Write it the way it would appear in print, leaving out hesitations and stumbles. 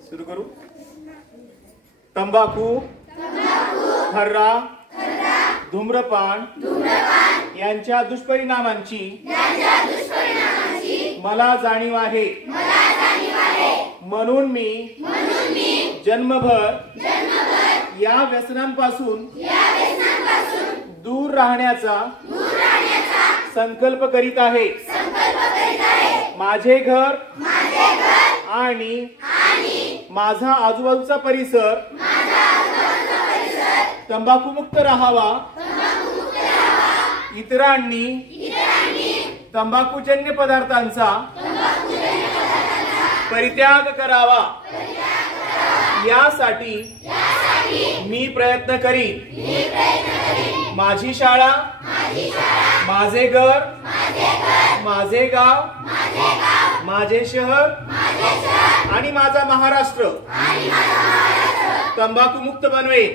सुरू करू। तंबाखू, खर्रा, धूम्रपान यांच्या दुष्परिणामांची मला जाणीव आहे। म्हणून मी जन्मभर या व्यसनांपासून दूर राहण्याचा संकल्प करीत आहे। माझे घर आणि माझा आजूबाजूचा परिसर तंबाखूमुक्त राहावा। इतरांनी तंबाखूजन्य पदार्थांचा परित्याग करावा यासाठी मी प्रयत्न करीन। माझी शाळा, माझे घर, माझे गाव, माझे शहर आणि माझा महाराष्ट्र तंबाखूमुक्त बनवेन।